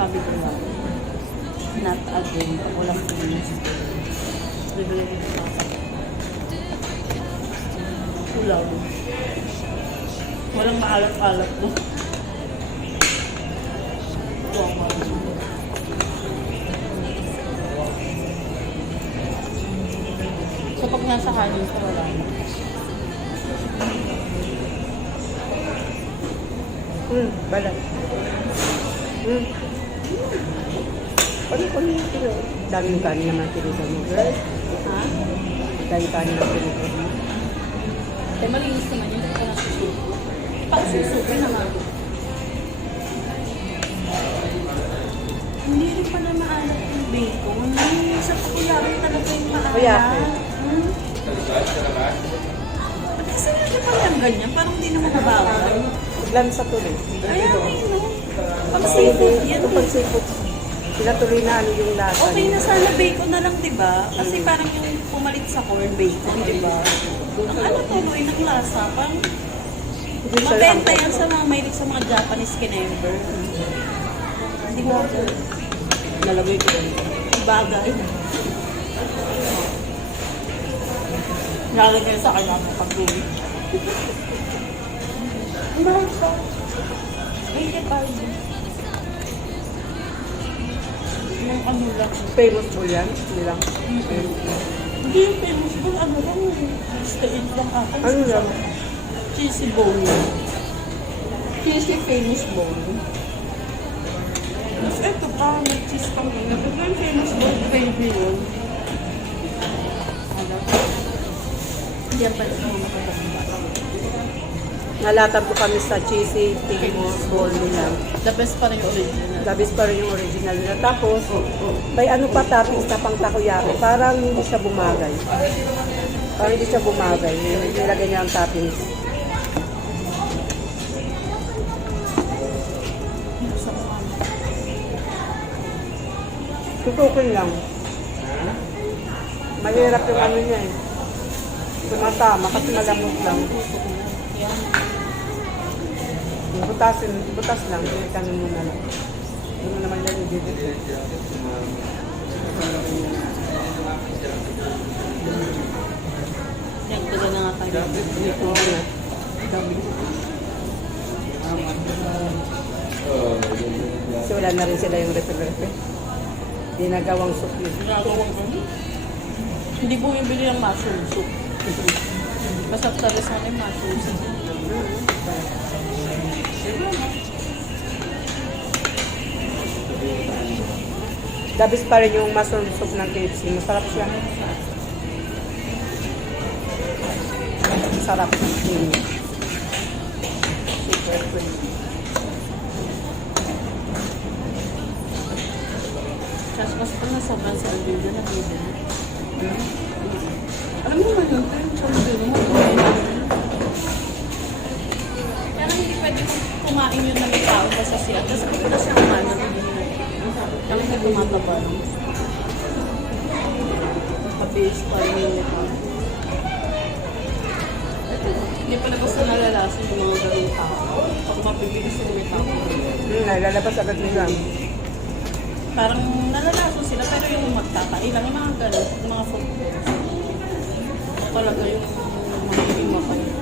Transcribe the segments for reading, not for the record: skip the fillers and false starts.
sabi ko lang, not again, pag walang pinis. Bibili ko sa ulaw. Walang maalat-alat mo. So pag nasa kanin sa wala na. Balat. Ano ito? Daming kanin naman tinusan mo, girl. Ha? Daming kanin naman tinusan mo. Eh, malinis naman yun. Ito na susuko. Pag susuko naman. Hindi rin pala maalat yung bacon. Sa kuyarin talaga yung maalat. Kuyarin. Kasi hindi pa lang ganyan. Parang hindi naman nabawal. Lansa tuloy. Kaya no. Pag seafood yan. Ito pag seafood. Pinatuloy na ano yung lasa. Okay na sana bacon na lang, di ba? Kasi parang yung pumalit sa corn bacon, di ba? Ang ano tuloy ng lasa, parang mabenta yan sa mga mahilig sa mga Japanese kinember. Hindi mo ako nalagay ko rin. Bagay. Nalagay sa kanya ng pag-uwi. Ang mahal pa. Ay, hindi pa. Yung ano lang. Famous po yan. Hindi lang. Hindi yung famous bowl, ano lang. Stain lang ako. Ano lang? Cheesy bowl. Cheesy famous bowl. Mas ito pa, may cheese pang ganyan. Ito yung famous bowl, gravy yun. Ano? Hindi yan pala sa mga makatanda. Nalatan po kami sa cheesy famous bowl nila. The best pa rin yung original. Dabis pa rin yung original nila. Tapos, may ano pa toppings na pang takoyaki. Parang hindi siya bumagay. Parang hindi siya bumagay. Nilagay niya ang toppings. Tutukin lang. Mahirap yung ano niya eh. Tumatama kasi malamot lang. Butas lang. Ikanin mo na lang. Ano naman yan yung dito. Yan, taga na nga tayo. Dito na. Kasi wala na rin sila yung repe-repe. Ginagawang soup yun. Ginagawang ano? Hindi po yung bili ng mushroom soup. Basta talis na yung mushroom soup. Dabis pa rin yung mushroom soup ng KFC. Masarap siya. Masarap. Super creamy. Kasi mas pag nasobrang sa video na video. Alam mo naman yun, sa video mo. Pero hindi pwede kumain yun ng tao sa siya. Tapos hindi ko na siya kumano. Kami na tumataba lang. Mabilis pa rin yung ito. Hindi pa na basta nalalasan yung mga gawing tao. Pag mapibilis yung may tao. Lalabas agad nila. Parang nalalason sila pero yung magtatailang yung mga gano'n, yung mga food talaga yung magiging mapayot.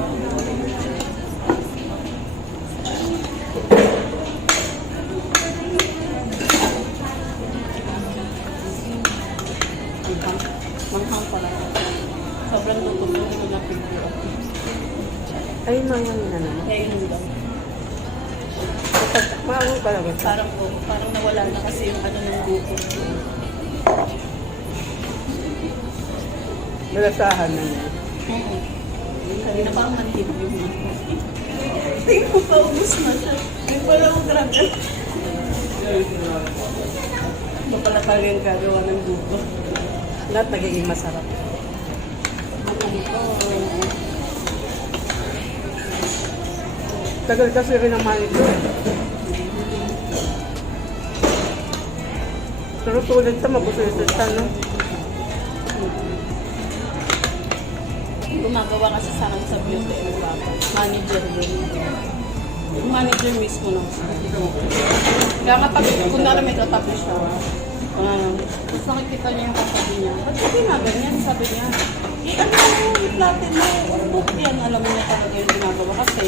Manghang pala. Sobrang lutong yung hindi na piguro. Ay, mga na naman. Kaya yun lang. Maangon talaga. Parang nawala na kasi yung ano ng buko. Nalasahan na niya. Oo. Kanina parang manhid yung mga. Tingin mo pa, ubus na siya. May pala akong dragon. Ba pala talaga yung gagawa ng buko. Lahat nagiging masarap. Tagal kasi rin naman ito eh. Pero tulad ito, mabusulit ito, no? Gumagawa kasi sa akin sa beauty and baba. Manager din. Yung manager mismo ng kaya nga pag kung nalang may tatabi siya, tapos nakikita niya yung katabi niya, ba't ka ginaganyan? Sabi niya, ano yung i-platin mo? Book yan, alam niya talaga yung ginagawa. Kasi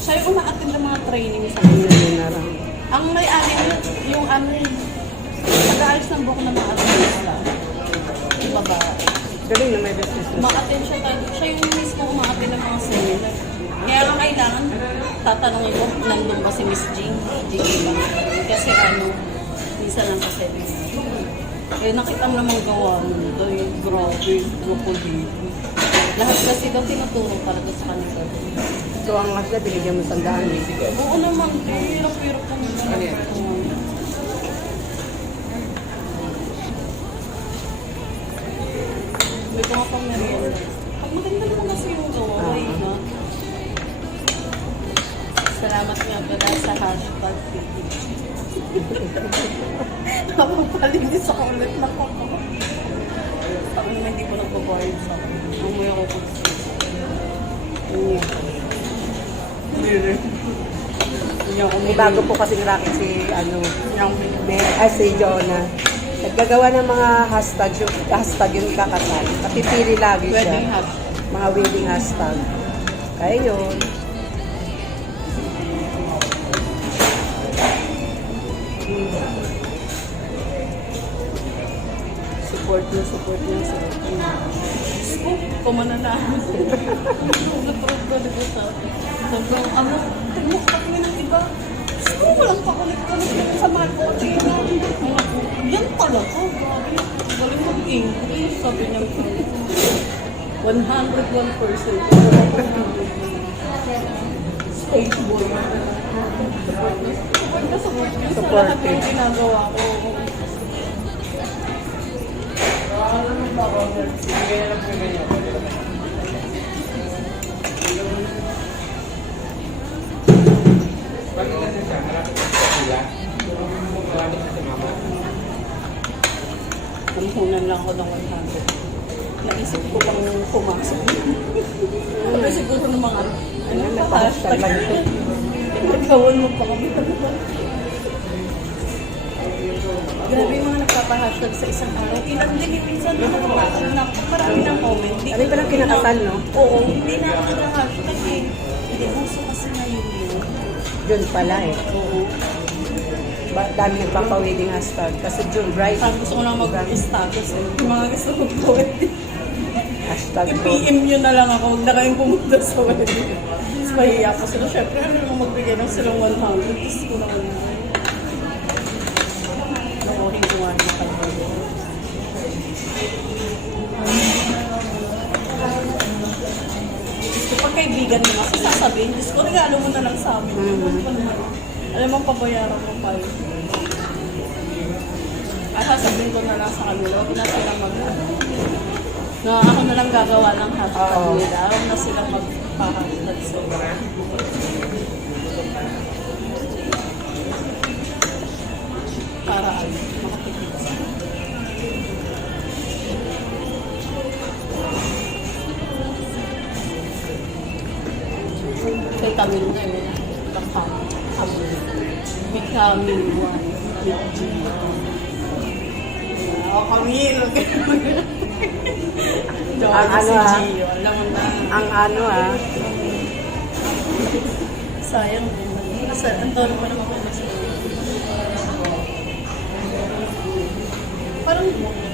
siya yung uma-attend ng mga training sa kanya. Ang may-ari yung ano, nag-aayos ng buhok ng mga artista. Yung babae. Galing na may business. Ma-attend siya talaga. Siya yung mismo uma-attend ng mga seminar. Kaya nga kailangan, tatanungin ko, nandun ba si Miss Jing? Jing ba? Kasi ano, minsan lang sa seminar. Eh, nakita mo namang gawa nun daw yung grabe, grupo dito. Lahat kasi daw tinuturo talaga sa kanila. So ang mas na binigyan mo sandaan. Oo naman, hirap-hirap kong may mga pang merienda. Pag maganda naman kasi yung gawa, na. Salamat nga pala sa hashtag PTG. Napapalinis ako ulit na ako. Ako naman hindi ko nagbabayad sa akin. Amoy ako pag May bago po kasing racket si si Jonah. Naggagawa ng mga hashtag yung kakasal. Napipili lagi siya. wedding hat. Mga wedding hashtag. Kaya yun. Support niya sa kumananahan. Naprood ko dito sa sobrang ano, tigmuktak niya ng iba. Gusto ko lang pakulit-kulit sa mahal ko. Yan pala ko. Galing mag-English. Sabi niya 101%. Stage boy. Support niya sa lahat ng ginagawa ko. Namuhunan lang ako ng 100. Naisip ko pang pumasok. Pero siguro ng mga Hashtag lang ito. nagkawan mo pa kami. Grabe yung mga nagpapahashtag sa isang araw. Ilan din yung minsan marami ng comment. Ano yung palang kinakasal, no? Oo, hindi na ako nag-hashtag eh. Hindi, uso kasi ngayon yun. June pala eh. Oo. Dami nagpapa-wedding hashtag. Kasi June bright. Parang gusto ko lang mag-status eh. Yung mga gusto ko wedding. Hashtag po. I-PM nyo na lang ako. Huwag na kayong pumunta sa wedding. Mas mahiya ko sila. Siyempre, ano naman magbigay ng silang 100. Gusto ko naman yun. Nakuhin ko nga yung kalbalo. Gusto pag kaibigan mo kasi sasabihin, Diyos ko, regalo mo na lang sa amin. Alam mo, pabayaran mo pa yun. Ay, sasabihin ko na lang sa kanila, huwag na silang na ako na lang gagawa ng hashtag nila. Huwag na silang magpa-hashtag sa para ano, makatipid sila. Kay Camille na yun. Becoming one with Gio. Oh, Camille! Ang ano ah. Gio. Alam mo na. Ang ano ah. Sayang. Ang tono pa naman ko kasi. Parang,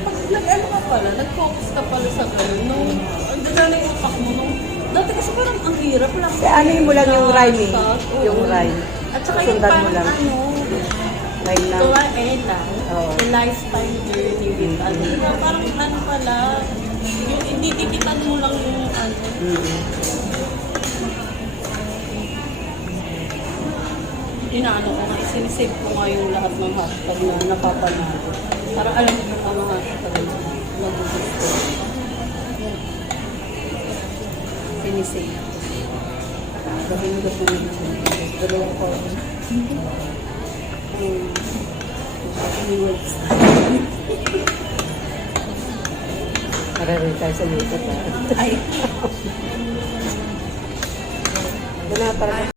pag nag-ano ka pala, nag-focus ka pala sa gano'n, nung, ang dala yung utak mo, nung, dati kasi parang ang hirap lang. Ano mo lang yung rhyme eh. Oo. Yung rhyme. At saka yung Sundan mo parang lang. ano, Rhyme lang. tuwa lang, Oo. the lifetime journey with ano, diba, parang ano pala, yung ididikita mo lang yung ano, inaano ko nga, isinisave ko nga yung lahat ng hashtag na napapanalo. Para alam mo yung mga hashtag na nagugusto. Sinisave. Gawin ko po yun. Dalawang ko. Anyways. Nare-retire sa YouTube ah. Ay, Doon na parang